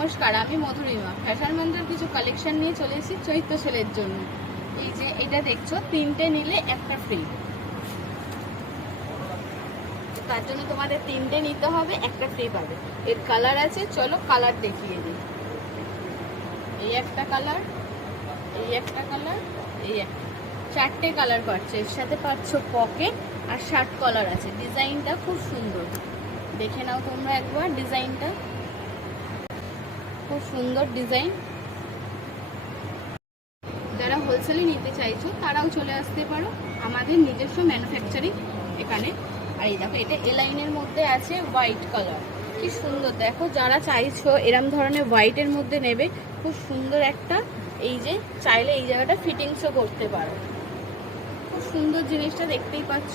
নমস্কার, আমি মধুরিমা। ফ্যাশন মান্ত্রার কিছু কালেকশন নিয়ে চলে এসেছি চৈত্র সেলের জন্য। এই যে এটা দেখছো, 3টে নিলে একটা ফ্রি। তার জন্য তোমাদের 3টে নিতে হবে, একটা ফ্রি পাবে। এর কালার আছে, চলো কালার দেখিয়ে দিই। এই একটা কালার, এই একটা কালার, এই একটা, 4টে কালার পাচ্ছ। এর সাথে পাচ্ছ পকেট আর শার্ট কলার আছে। ডিজাইনটা খুব সুন্দর, দেখে নাও তোমরা একবার। ডিজাইনটা খুব সুন্দর ডিজাইন। যারা হোলসেলে নিতে চাইছো তারাও চলে আসতে পারো, আমাদের নিজস্ব ম্যানুফ্যাকচারিং এখানে। আর এই দেখো, এটা এ লাইনের মধ্যে আছে হোয়াইট কালার, কি সুন্দর। দেখো, যারা চাইছো এরম ধরনের হোয়াইটের মধ্যে নেবে, খুব সুন্দর একটা। এই যে চাইলে এই জায়গাটা ফিটিংসও করতে পারো। খুব সুন্দর জিনিসটা, দেখতেই পাচ্ছ।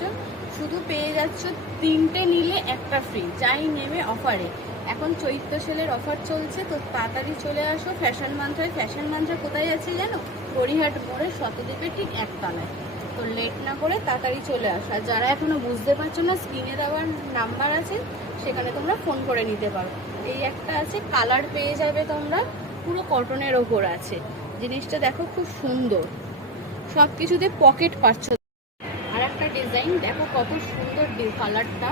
শুধু পেয়ে যাচ্ছ 3টে নিলে একটা ফ্রি, যাই নেবে অফারে। এখন চৈত্র সেলের অফার চলছে, তো তাড়াতাড়ি চলে আসো ফ্যাশন মান্ত্রায়। ফ্যাশন মান্ত্রা কোথায় আছে জানো? গড়িয়াহাট মোড়ে শতদ্বীপের ঠিক একতলায়। তো লেট না করে তাড়াতাড়ি চলে আসো। আর যারা এখনো বুঝতে পারছো না, স্ক্রিনে দেওয়ার নাম্বার আছে, সেখানে তোমরা ফোন করে নিতে পারো। এই একটা আছে, কালার পেয়ে যাবে তোমরা, পুরো কটনের ওপর আছে। জিনিসটা দেখো, খুব সুন্দর। সব কিছুতে পকেট পাচ্ছ। আর একটা ডিজাইন দেখো, কত সুন্দর কালারটা।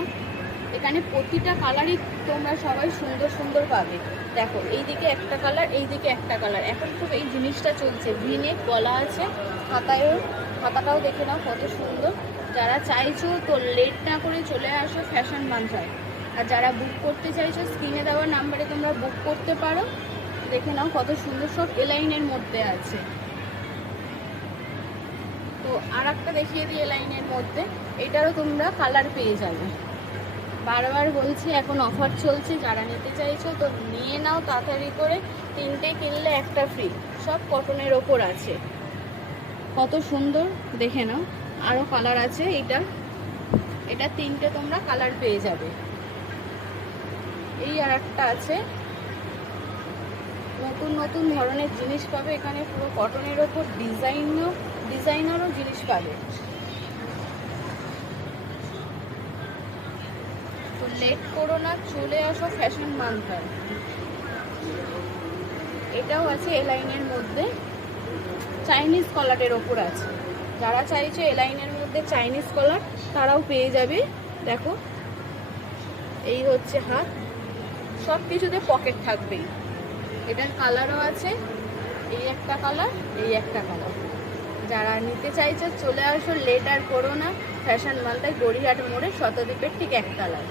এখানে প্রতিটা কালারই তোমরা সবাই সুন্দর সুন্দর পাবে। দেখো, এইদিকে একটা কালার, এইদিকে একটা কালার। এখন খুব এই জিনিসটা চলছে, ভিনেক গলা আছে, হাতাটাও দেখে নাও কত সুন্দর। যারা চাইছো তো লেট না করে চলে আসো ফ্যাশন মান্ত্রায়। আর যারা বুক করতে চাইছো, স্ক্রিনে দেওয়া নাম্বারে তোমরা বুক করতে পারো। দেখে নাও কত সুন্দর, সব এলাইনের মধ্যে আছে। তো আর একটা দেখিয়ে দিই লাইনের মধ্যে, এটারও তোমরা কালার পেয়ে যাবে। বারবার বলছি, এখন অফার চলছে, যারা নিতে চাইছো তো নিয়ে নাও তাড়াতাড়ি করে। 3টে কিনলে একটা ফ্রি, সব কটনের ওপর আছে। কত সুন্দর, দেখে নাও। আরও কালার আছে। এটা 3টে তোমরা কালার পেয়ে যাবে। এই আর একটা আছে, নতুন নতুন ধরনের জিনিস পাবে এখানে, পুরো কটনের ওপর ডিজাইনারও জিনিস পাবে। তো লেট করো না, চলে আসো ফ্যাশন মান্ত্রায়। এটাও আছে এ লাইনের মধ্যে, চাইনিজ কলারের ওপর আছে। যারা চাইছো এ লাইনের মধ্যে চাইনিজ কলার, তারাও পেয়ে যাবে। দেখো, এই হচ্ছে হাত, সব কিছুতে পকেট থাকবেই। এটার কালারও আছে, এই একটা কালার, এই একটা কালার। যারা নিতে চাইছো চলে আসো, লেট আর করো না। ফ্যাশন মান্ত্রায় গড়িয়াহাট মোড়ে শতদ্বীপের ঠিক একতলায়।